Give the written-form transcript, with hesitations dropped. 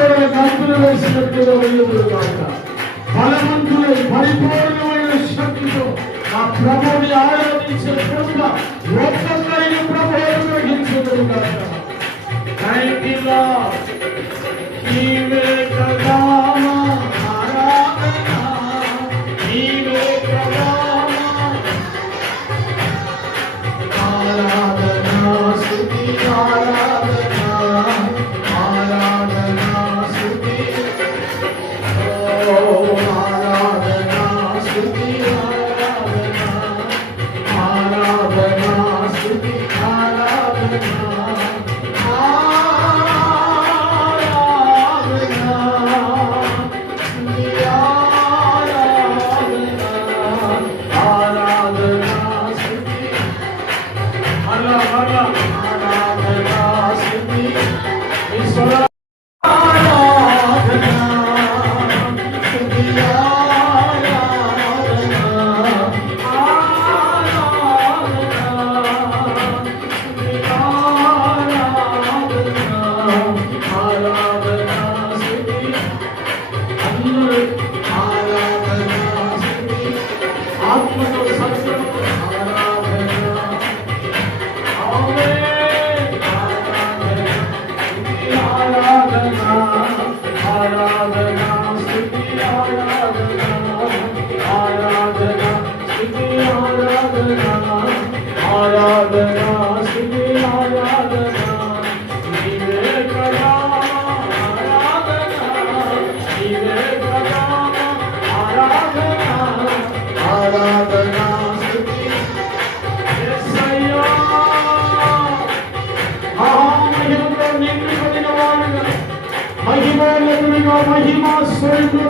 గొర్రెల గంతులు వేసినట్టుగా వేయదురు కాక. బలవంతులై పరిపూర్ణమైన శక్తితో ఆ ప్రభుని ఆరాధించే కృప ఒక్కొక్కరిని ప్రభువును గ్రహించుదురు కాక. Thank you lord. నీవే కదా ఆరాధన, నీవే కదా ఆరాధన, స్తుతి ఆరాధన, ఆరాధన స్తుతి, ఆరాధన స్తుతి ఆరాధన, ఆరాధన స్తుతి ఆరాధన, మహిమా స్వరూపుడు